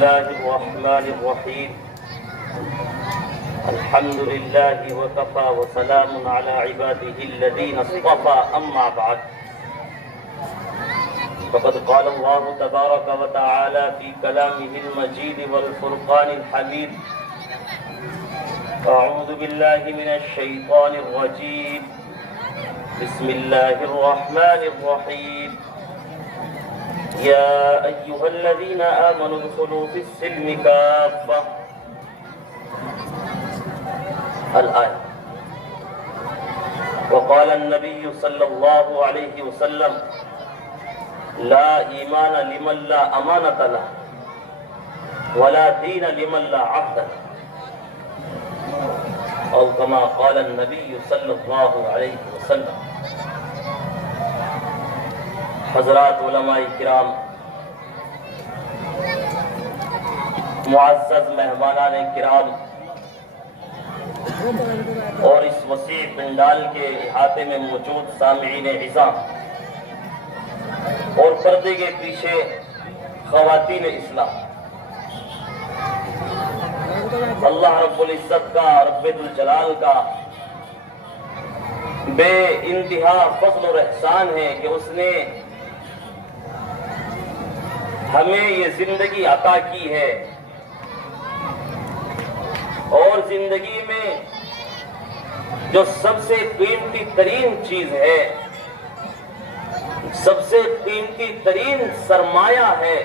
الله الرحمن الرحيم الحمد لله وكفى وسلام على عباده الذين اصطفى أما بعد فقد قال الله تبارك وتعالى في كلامه المجيد والفرقان الحميد أعوذ بالله من الشيطان الرجيم بسم الله الرحمن الرحيم يا أيها الذين آمنوا ادخلوا في السلم كافة الآية. وقال النبي صلى الله عليه وسلم لا إيمان لمن لا أمانة له ولا دين لمن لا عهد له أو كما قال النبي صلى الله عليه وسلم. حضرات علماء کرام، معزز مہمانان کرام اور اس وسیع پنڈال کے احاطے میں موجود سامعین عظام اور پردے کے پیچھے خواتین اسلام، اللہ رب العزت کا، رب الجلال کا بے انتہا فضل اور احسان ہے کہ اس نے ہمیں یہ زندگی عطا کی ہے، اور زندگی میں جو سب سے قیمتی ترین چیز ہے، سب سے قیمتی ترین سرمایہ ہے،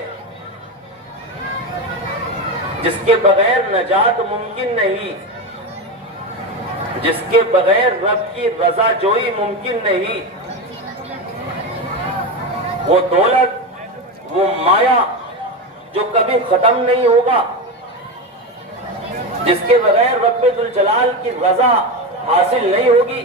جس کے بغیر نجات ممکن نہیں، جس کے بغیر رب کی رضا جوئی ممکن نہیں، وہ دولت، وہ مایا جو کبھی ختم نہیں ہوگا، جس کے بغیر رب الجلال کی رضا حاصل نہیں ہوگی،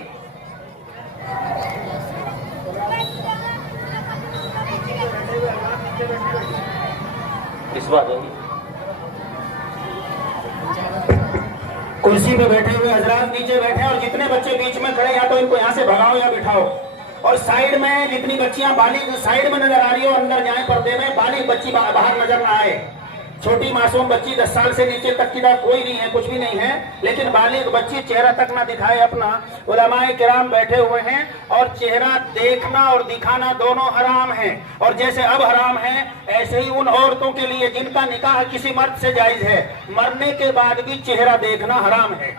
اس بات ہوگی. کرسی پہ بیٹھے ہوئے حضرات نیچے بیٹھے، اور جتنے بچے بیچ میں کھڑے یا تو ان کو یہاں سے بھگاؤ یا بٹھاؤ، اور سائیڈ میں جتنی بچیاں بالغ سائیڈ میں نظر آ رہی ہو اندر جائیں پردے میں، بالغ بچی باہر نظر نہ آئے. چھوٹی معصوم بچی 10 سال سے نیچے تک کی کوئی نہیں ہے، کچھ بھی نہیں ہے، لیکن بالغ بچی چہرہ تک نہ دکھائے اپنا. علماء کرام بیٹھے ہوئے ہیں اور چہرہ دیکھنا اور دکھانا دونوں حرام ہیں، اور جیسے اب حرام ہے ایسے ہی ان عورتوں کے لیے جن کا نکاح کسی مرد سے جائز ہے، مرنے کے بعد بھی چہرہ دیکھنا حرام ہے.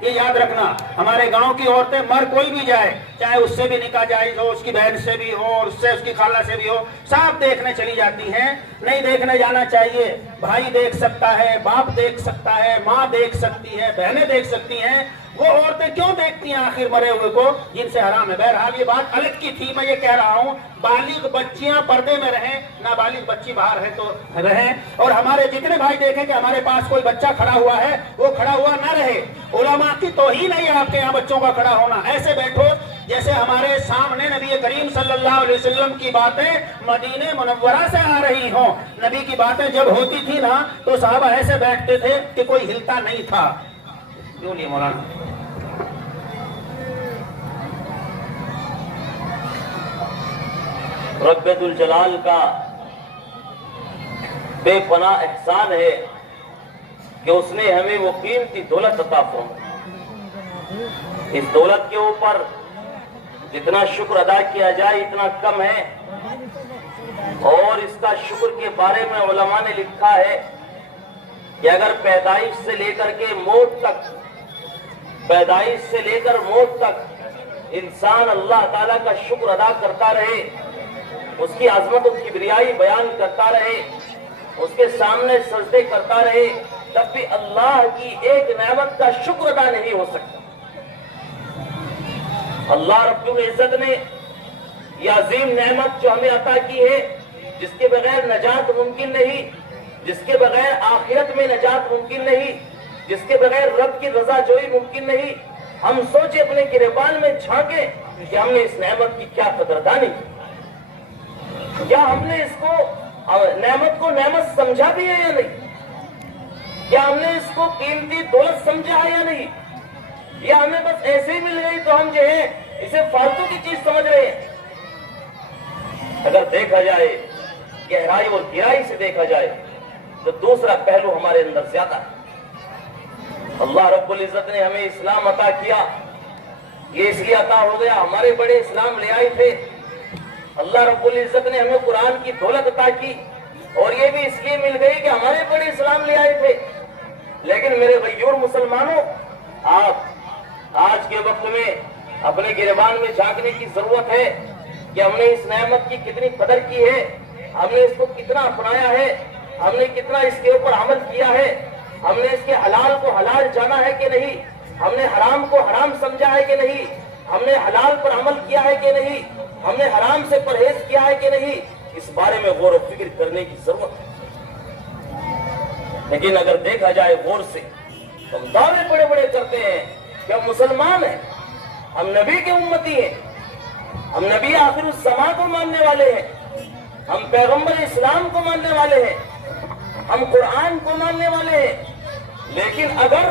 یہ یاد رکھنا. ہمارے گاؤں کی عورتیں مر کوئی بھی جائے، چاہے اس سے بھی نکاح جائز ہو، اس کی بہن سے بھی ہو، اور اس سے اس کی خالہ سے بھی ہو، سب دیکھنے چلی جاتی ہیں. نہیں دیکھنے جانا چاہیے. بھائی دیکھ سکتا ہے، باپ دیکھ سکتا ہے، ماں دیکھ سکتی ہے، بہنیں دیکھ سکتی ہیں. وہ عورتیں کیوں دیکھتی ہیں آخر مرے ہوئے کو جن سے حرام ہے؟ بہرحال یہ بات الگ کی تھی. میں یہ کہہ رہا ہوں بالغ بچیاں پردے میں رہیں، نابالغ بچی باہر ہے تو رہیں. اور ہمارے جتنے بھائی دیکھیں کہ ہمارے پاس کوئی بچہ کھڑا ہوا ہے، وہ کھڑا ہوا نہ رہے. علماء کی توہین نہیں ہے آپ کے یہاں بچوں کا کھڑا ہونا. ایسے بیٹھو جیسے ہمارے سامنے نبی کریم صلی اللہ علیہ وسلم کی باتیں مدینہ منورہ سے آ رہی ہوں. نبی کی باتیں جب ہوتی تھی نا تو صحابہ ایسے بیٹھتے تھے کہ کوئی ہلتا نہیں تھا. کیوں نہیں مولانا؟ رب الجلال کا بے پناہ احسان ہے کہ اس نے ہمیں وہ قیمتی دولت عطا فرمائی. اس دولت کے اوپر جتنا شکر ادا کیا جائے اتنا کم ہے، اور اس کا شکر کے بارے میں علماء نے لکھا ہے کہ اگر پیدائش سے لے کر کے موت تک، پیدائش سے لے کر موت تک انسان اللہ تعالیٰ کا شکر ادا کرتا رہے، اس کی عظمت و کبریائی بیان کرتا رہے، اس کے سامنے سجدے کرتا رہے، تب بھی اللہ کی ایک نعمت کا شکر ادا نہیں ہو سکتا. اللہ رب العزت نے یہ عظیم نعمت جو ہمیں عطا کی ہے، جس کے بغیر نجات ممکن نہیں، جس کے بغیر آخرت میں نجات ممکن نہیں، جس کے بغیر رب کی رضا جوئی ممکن نہیں، ہم سوچے اپنے گریبان میں جھانکیں کہ ہم نے اس نعمت کی کیا قدردانی کی. کیا ہم نے اس کو نعمت کو نعمت سمجھا بھی ہے یا نہیں؟ کیا ہم نے اس کو قیمتی دولت سمجھا ہے یا نہیں؟ یا ہمیں بس ایسے ہی مل گئی تو ہم جو ہے اسے فالتو کی چیز سمجھ رہے ہیں؟ اگر دیکھا جائے گہرائی اور گہرائی سے دیکھا جائے تو دوسرا پہلو ہمارے اندر زیادہ ہے۔ اللہ رب العزت نے ہمیں اسلام عطا کیا، یہ اس لیے عطا ہو گیا، ہمارے بڑے اسلام لے آئے تھے۔ اللہ رب العزت نے ہمیں قرآن کی دولت عطا کی، اور یہ بھی اس لیے مل گئی کہ ہمارے بڑے اسلام لے آئے تھے۔ لیکن میرے بھائیوں اور مسلمانوں، آپ آج کے وقت میں اپنے گریبان میں جھانکنے کی ضرورت ہے کہ ہم نے اس نعمت کی کتنی قدر کی ہے، ہم نے اس کو کتنا اپنایا ہے، ہم نے کتنا اس کے اوپر عمل کیا ہے، ہم نے اس کے حلال کو حلال جانا ہے کہ نہیں، ہم نے حرام کو حرام سمجھا ہے کہ نہیں، ہم نے حلال پر عمل کیا ہے کہ نہیں، ہم نے حرام سے پرہیز کیا ہے کہ نہیں، اس بارے میں غور و فکر کرنے کی ضرورت ہے۔ لیکن اگر دیکھا جائے غور سے، ہم دعوے بڑے بڑے کرتے ہیں کہ ہم مسلمان ہیں، ہم نبی کے امتی ہیں، ہم نبی آخر الزمان کو ماننے والے ہیں، ہم پیغمبر اسلام کو ماننے والے ہیں، ہم قرآن کو ماننے والے ہیں۔ لیکن اگر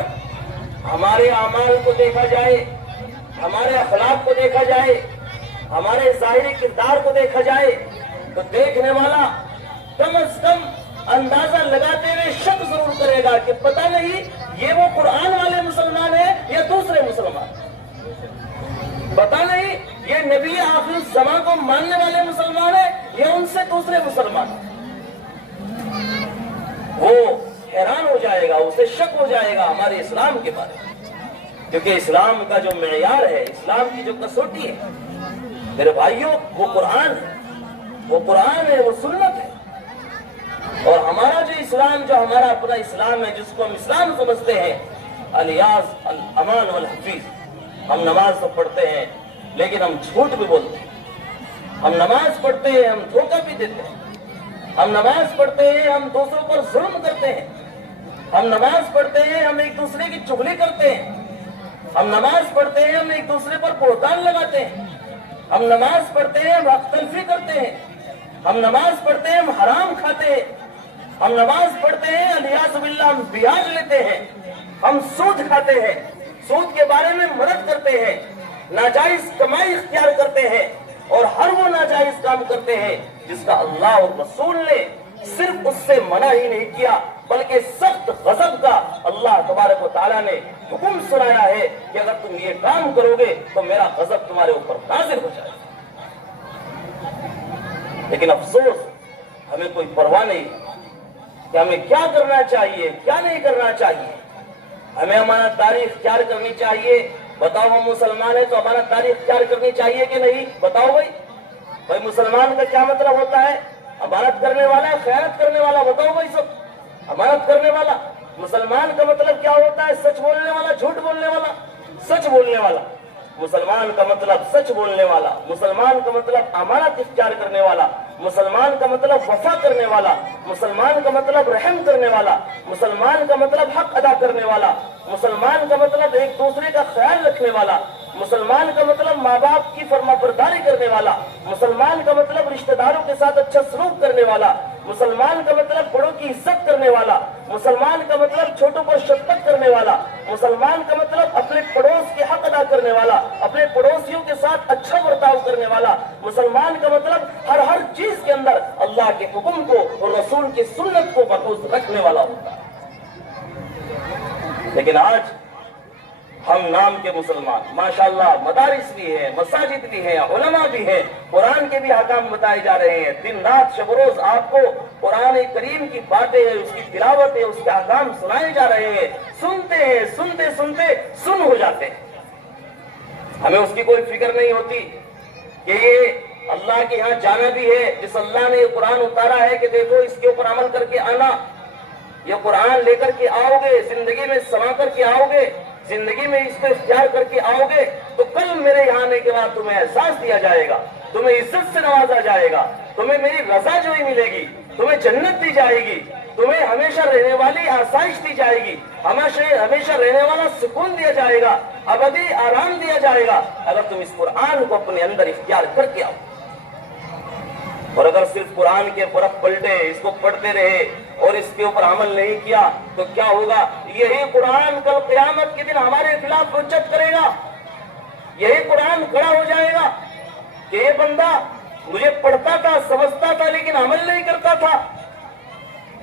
ہمارے اعمال کو دیکھا جائے، ہمارے اخلاق کو دیکھا جائے، ہمارے ظاہری کردار کو دیکھا جائے، تو دیکھنے والا کم از کم اندازہ لگاتے ہوئے شک ضرور کرے گا کہ پتہ نہیں یہ وہ قرآن والے مسلمان ہیں یا دوسرے مسلمان، پتہ نہیں یہ نبی آخر الزمان کو ماننے والے مسلمان ہیں یا ان سے دوسرے مسلمان۔ وہ حیران ہو جائے گا، اسے شک ہو جائے گا ہمارے اسلام کے بارے میں، کیونکہ اسلام کا جو معیار ہے، اسلام کی جو کسوٹی ہے میرے بھائیوں، وہ قرآن ہے، وہ قرآن ہے، وہ سنت ہے۔ اور ہمارا جو اسلام، جو ہمارا اپنا اسلام ہے، جس کو ہم اسلام سمجھتے ہیں، الیاز الامان والحفیظ، ہم نماز تو پڑھتے ہیں لیکن ہم جھوٹ بھی بولتے ہیں، ہم نماز پڑھتے ہیں ہم دھوکہ بھی دیتے ہیں، ہم نماز پڑھتے ہیں ہم دوسروں پر ظلم کرتے ہیں، ہم نماز پڑھتے ہیں ہم ایک دوسرے کی چغلی کرتے ہیں، ہم نماز پڑھتے ہیں ہم ایک دوسرے پر بہتان لگاتے ہیں، ہم نماز پڑھتے ہیں ہم حق تلفی کرتے ہیں، ہم نماز پڑھتے ہیں ہم حرام کھاتے ہیں، ہم نماز پڑھتے ہیں الیاذ باللہ ہم بیاج لیتے ہیں، ہم سود کھاتے ہیں، سود کے بارے میں مدد کرتے ہیں، ناجائز کمائی اختیار کرتے ہیں، اور ہر وہ ناجائز کام کرتے ہیں جس کا اللہ اور رسول نے صرف اس سے منع ہی نہیں کیا بلکہ سخت غضب کا اللہ تبارک و تعالیٰ نے حکم سنایا ہے کہ اگر تم یہ کام کرو گے تو میرا غضب تمہارے اوپر نازل ہو جائے گا۔ لیکن افسوس ہمیں کوئی پرواہ نہیں کہ ہمیں کیا کرنا چاہیے، کیا نہیں کرنا چاہیے۔ ہمیں ہمارا تاریخ اختیار کرنی چاہیے۔ بتاؤ ہم مسلمان ہیں تو ہمارا تاریخ اختیار کرنی چاہیے کہ نہیں؟ بتاؤ بھائی مسلمان کا کیا مطلب ہوتا ہے؟ امانت کرنے والا، خیانت کرنے والا، بتاؤ بھائی سب، امانت کرنے والا۔ مسلمان کا مطلب کیا ہوتا ہے؟ سچ بولنے والا، جھوٹ بولنے والا، سچ بولنے والا۔ مسلمان کا مطلب سچ بولنے والا، مسلمان کا مطلب امانت اختیار کرنے والا، مسلمان کا مطلب وفا کرنے والا، مسلمان کا مطلب رحم کرنے والا، مسلمان کا مطلب حق ادا کرنے والا، مسلمان کا مطلب ایک دوسرے کا خیال رکھنے والا، مسلمان کا مطلب ماں باپ کی فرما برداری کرنے والا، مسلمان کا مطلب رشتہ داروں کے ساتھ اچھا سلوک کرنے والا، مسلمان کا مطلب بڑوں کی عزت کرنے والا، مسلمان کا مطلب چھوٹوں پر شفقت کرنے والا، مسلمان کا مطلب اپنے پڑوس کے حق ادا کرنے والا، اپنے پڑوسیوں کے ساتھ اچھا برتاؤ کرنے والا، مسلمان کا مطلب ہر چیز کے اندر اللہ کے حکم کو اور رسول کی سنت کو محفوظ رکھنے والا ہوتا ہے۔ لیکن آج ہم نام کے مسلمان، ماشاءاللہ مدارس بھی ہیں، مساجد بھی ہیں، علماء بھی ہیں، قرآن کے بھی احکام بتائے جا رہے ہیں، دن رات شب و روز آپ کو قرآن کریم کی باتیں، اس کی تلاوت ہے، اس کے احکام سنائے جا رہے ہیں، سنتے ہیں، سنتے سنتے سن ہو جاتے ہیں۔ ہمیں اس کی کوئی فکر نہیں ہوتی کہ یہ اللہ کے ہاں جانا بھی ہے، جس اللہ نے یہ قرآن اتارا ہے کہ دیکھو اس کے اوپر عمل کر کے آنا، یہ قرآن لے کر کے آؤ گے، زندگی میں سما کر کے آؤ گے، زندگی میں اس کو اختیار کر کے آؤ گے تو کل میرے یہاں آنے کے بعد تمہیں احساس دیا جائے گا، تمہیں عزت سے نوازا جائے گا، تمہیں میری رضا جوئی ملے گی، تمہیں جنت دی جائے گی، تمہیں ہمیشہ رہنے والی آسائش دی جائے گی، ہمیشہ رہنے والا سکون دیا جائے گا، ابدی آرام دیا جائے گا اگر تم اس قرآن کو اپنے اندر اختیار کر کے آؤ۔ اور اگر صرف قرآن کے برف پلٹے، اس کو پڑھتے رہے اور اس کے اوپر عمل نہیں کیا تو کیا ہوگا؟ یہی قرآن کل قیامت کے دن ہمارے خلاف حجت کرے گا، یہی قرآن کھڑا ہو جائے گا کہ یہ بندہ مجھے پڑھتا تھا، سمجھتا تھا لیکن عمل نہیں کرتا تھا،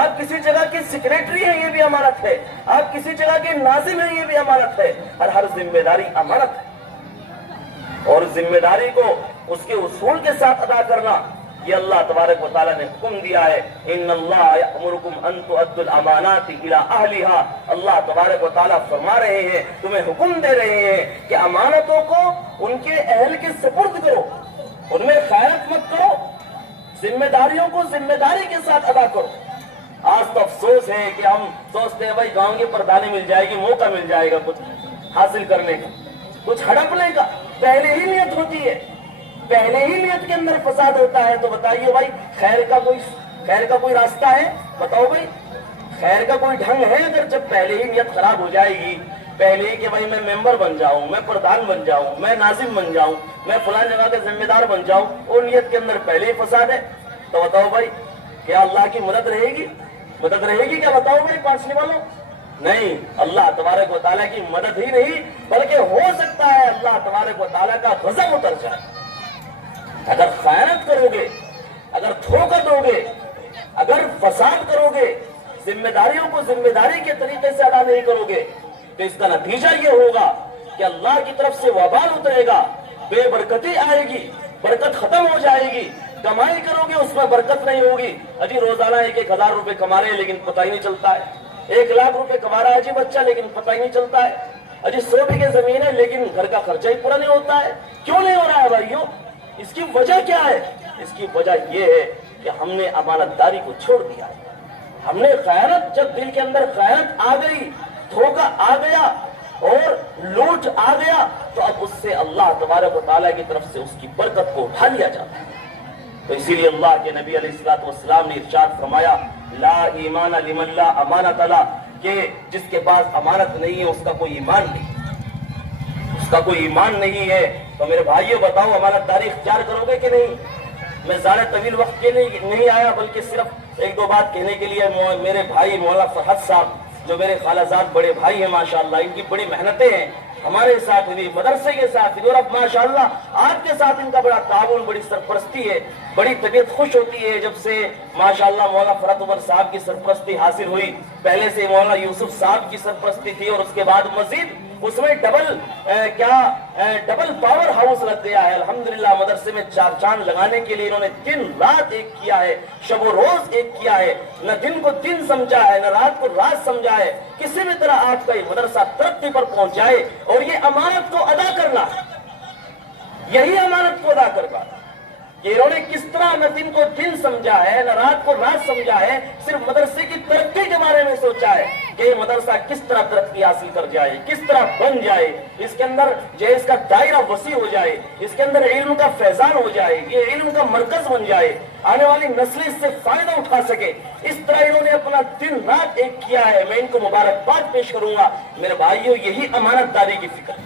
آپ کسی جگہ کی سیکریٹری ہیں یہ بھی امانت ہے. آپ کسی جگہ کے ناظم ہیں یہ بھی امانت ہے. ہر ذمہ داری امانت ہے اور ذمہ داری کو اس کے اصول کے ساتھ ادا کرنا یہ اللہ تبارک و تعالیٰ نے حکم دیا ہے. ان اللہ یأمرکم ان تؤدوا الامانات الی اہلھا. اللہ تبارک و تعالیٰ فرما رہے ہیں, تمہیں حکم دے رہے ہیں کہ امانتوں کو ان کے اہل کے سپرد کرو, ان میں خیانت مت کرو, ذمہ داریوں کو ذمہ داری کے ساتھ ادا کرو. آج تو افسوس ہے کہ ہم سوچتے ہیں بھائی گاؤں کے پردانے مل جائے گی, موقع مل جائے گا کچھ حاصل کرنے کا, کچھ ہڑپنے کا. پہلے ہی نیت ہوتی ہے, پہلے ہی نیت کے اندر فساد ہوتا ہے. تو بتائیے بھائی خیر کا کوئی راستہ ہے؟ بتاؤ بھائی خیر کا کوئی ڈھنگ ہے؟ اگر جب پہلے ہی نیت خراب ہو جائے گی, پہلے ہی کہ بھائی میں ممبر بن جاؤں, میں پردھان بن جاؤں, میں ناظم بن جاؤں, میں فلان جگہ کا ذمہ دار بن جاؤں, اور نیت کے اندر پہلے ہی فساد ہے, تو بتاؤ بھائی کیا اللہ کی مدد رہے گی؟ مدد رہے گی کیا؟ بتاؤ بھائی پانچنے والوں. نہیں, اللہ تبارک و تعالیٰ کی مدد ہی نہیں بلکہ ہو سکتا ہے اللہ تبارک و تعالیٰ کا غضب اتر جائے. اگر خیانت کرو گے, اگر دھوکہ دو گے, اگر فساد کرو گے, ذمہ داریوں کو ذمہ داری کے طریقے سے ادا نہیں کرو گے, تو اس کا نتیجہ یہ ہوگا کہ اللہ کی طرف سے وبال اترے گا, بے برکتی آئے گی, برکت ختم ہو جائے گی. کمائی کرو گے اس میں برکت نہیں ہوگی. اجی روزانہ 1,000 روپے کما رہے ہیں لیکن پتہ ہی نہیں چلتا ہے. 1,00,000 روپے کما رہا ہے جی بچہ لیکن پتہ ہی نہیں چلتا ہے. اجی 100 بیگھے زمین ہے لیکن گھر کا خرچہ ہی پورا نہیں ہوتا ہے. کیوں نہیں ہو رہا ہے بھائیوں؟ اس کی وجہ کیا ہے؟ اس کی وجہ یہ ہے کہ ہم نے امانت داری کو چھوڑ دیا. ہم نے خیانت, جب دل کے اندر خیانت آ گئی, دھوکہ آ گیا اور لوٹ آ گیا, تو اب اس سے اللہ تبارک و تعالیٰ کی طرف سے اس کی برکت کو اٹھا لیا جاتا ہے. تو اسی لیے اللہ کے نبی علیہ الصلوۃ والسلام نے ارشاد فرمایا, لا ایمان لمن لا امانت له, کہ جس کے پاس امانت نہیں ہے اس کا کوئی ایمان نہیں, اس کا کوئی ایمان نہیں ہے. تو میرے بھائیوں بتاؤ امانت داری اختیار کرو گے کہ نہیں؟ میں زیادہ طویل وقت کے لیے نہیں آیا بلکہ صرف 1-2 بات کہنے کے لیے. میرے بھائی مولانا فرحت صاحب جو میرے خالہ زاد بڑے بھائی ہیں ماشاءاللہ, ان کی بڑی محنتیں ہیں ہمارے ساتھ بھی, مدرسے کے ساتھ بھی, اور اب ماشاءاللہ آپ کے ساتھ ان کا بڑا تعاون, بڑی سرپرستی ہے. بڑی طبیعت خوش ہوتی ہے جب سے ماشاءاللہ مولانا فرحت عمر صاحب کی سرپرستی حاصل ہوئی. پہلے سے مولانا یوسف صاحب کی سرپرستی تھی اور اس کے بعد مزید اس میں ڈبل پاور ہاؤس لگ گیا ہے. الحمدللہ مدرسے میں 4 چاند لگانے کے لیے انہوں نے دن رات ایک کیا ہے, شب و روز ایک کیا ہے. نہ دن کو دن سمجھا ہے, نہ رات کو رات سمجھا ہے. کسی بھی طرح آپ کا یہ مدرسہ ترقی پر پہنچ جائے, اور یہ امانت کو ادا کرنا, یہی امانت کو ادا کرنا کہ انہوں نے کس طرح نہ دن کو دن سمجھا ہے, نہ رات کو رات سمجھا ہے, صرف مدرسے کی ترقی کے بارے میں سوچا ہے کہ یہ مدرسہ کس طرح ترقی حاصل کر جائے, کس طرح بن جائے, اس کے اندر جو اس کا دائرہ وسیع ہو جائے, اس کے اندر علم کا فیضان ہو جائے, یہ علم کا مرکز بن جائے, آنے والی نسلیں اس سے فائدہ اٹھا سکے. اس طرح انہوں نے اپنا دن رات ایک کیا ہے. میں ان کو مبارکباد پیش کروں گا. میرے بھائیوں یہی امانت داری کی فکر,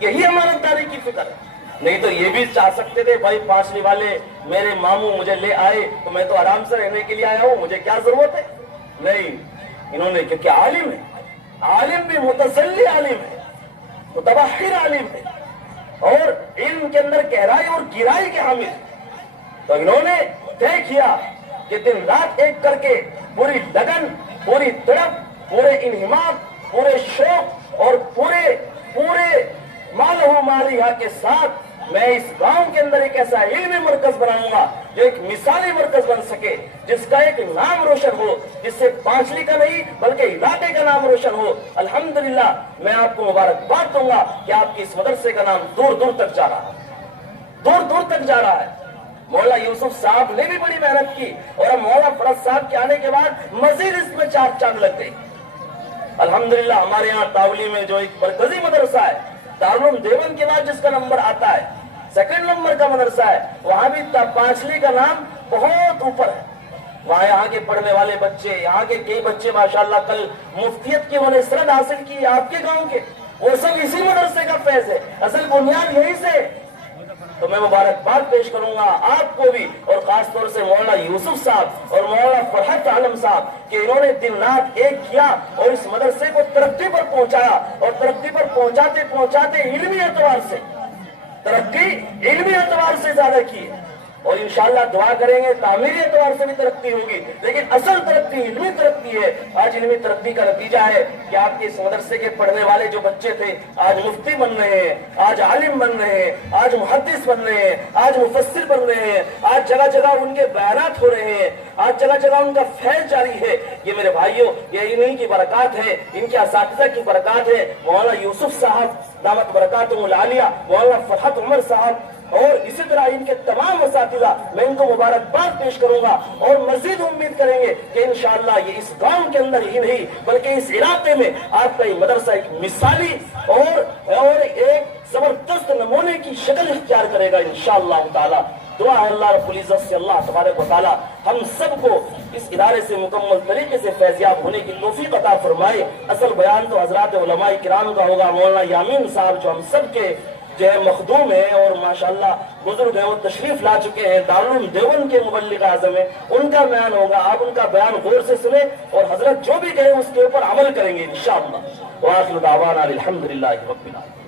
یہی امانت داری کی فکر ہے. نہیں تو یہ بھی چاہ سکتے تھے بھائی پانچنے والے میرے ماموں مجھے لے آئے تو میں تو آرام سے رہنے کے لیے آیا ہوں, مجھے کیا ضرورت ہے. نہیں, انہوں نے, کیونکہ عالم ہے, عالم بھی متسلی عالم ہے, متبحر عالم ہے, اور علم کے اندر گہرائی اور گہرائی کے حامل. تو انہوں نے طے کیا کہ دن رات ایک کر کے پوری لگن, پوری تڑپ, پورے انہمام, پورے شوق اور پورے مالہ مالیہ کے ساتھ میں اس گاؤں کے اندر ایک ایسا علمی مرکز بناؤں گا جو ایک مثالی مرکز بن سکے, جس کا ایک نام روشن ہو, جس سے پانچلی کا نہیں بلکہ علاقے کا نام روشن ہو. الحمدللہ میں آپ کو مبارکباد دوں گا کہ آپ کی اس مدرسے کا نام دور دور تک جا رہا ہے, دور دور تک جا رہا ہے. مولانا یوسف صاحب نے بھی بڑی محنت کی, اور اب مولانا فرحت صاحب کے آنے کے بعد مزید اس میں 4 چاند لگ گئی. الحمدللہ ہمارے یہاں تاولی میں جو ایک مرکزی مدرسہ ہے, دارالعلوم دیوبند کے بعد جس کا نمبر آتا ہے, 2nd نمبر کا مدرسہ ہے, وہاں بھی پانچلی کا نام بہت اوپر ہے. وہاں یہاں کے پڑھنے والے بچے, یہاں کے کئی بچے ماشاءاللہ کل مفتیت کی انہوں نے سند حاصل کی آپ کے گاؤں کے, وہ سب اسی مدرسے کا فیض ہے, اصل بنیاد یہی سے. تو میں مبارکباد پیش کروں گا آپ کو بھی, اور خاص طور سے مولانا یوسف صاحب اور مولانا فرحت عالم صاحب کہ انہوں نے دن رات ایک کیا اور اس مدرسے کو ترقی پر پہنچایا, اور ترقی پر پہنچاتے علمی اعتبار سے ترقی علمی اعتبار سے زیادہ کی ہے. اور انشاءاللہ دعا کریں گے تعمیری اعتبار سے بھی ترقی ہوگی، لیکن اصل ترقی علمی ترقی ہے۔ آج علمی ترقی کا نتیجہ ہے کہ آپ کے اس مدرسے کے پڑھنے والے جو بچے تھے آج مفتی بن رہے ہیں، آج عالم بن رہے ہیں، آج محدث بن رہے ہیں، آج مفسر بن رہے ہیں، آج جگہ جگہ ان کے بیانات ہو رہے ہیں، آج جگہ جگہ ان کا فیض جاری ہے۔ یہ میرے بھائیوں یہ انہی کی برکات ہے، ان کے اساتذہ کی برکات ہے۔ مولانا یوسف صاحب دامت برکاتہم العالیہ، مولانا فرحت عمر صاحب اور اسی طرح ان کے تمام اساتذہ، میں ان کو مبارکباد پیش کروں گا اور مزید امید کریں گے کہ انشاءاللہ یہ اس گاؤں کے اندر ہی نہیں بلکہ اس علاقے میں آپ کا یہ مدرسہ ایک مثالی اور ایک زبردست نمونے کی شکل اختیار کرے گا انشاءاللہ تعالی۔ دعا ہے اللہ رب العزت سے اللہ تبارک و تعالی ہم سب کو اس ادارے سے مکمل طریقے سے فیضیاب ہونے کی توفیق عطا فرمائے۔ اصل بیان تو حضرات علماء کرام کا ہوگا، مولانا یامین صاحب جو ہم سب کے جو ہے مخدوم ہیں اور ماشاءاللہ بزرگ ہیں، وہ تشریف لا چکے ہیں، دارالعلوم دیوبند کے مبلغ اعظم ہیں، ان کا بیان ہوگا، آپ ان کا بیان غور سے سنیں اور حضرت جو بھی کہیں اس کے اوپر عمل کریں گے انشاءاللہ۔ وآخر دعوانا الحمدللہ رب العالمین۔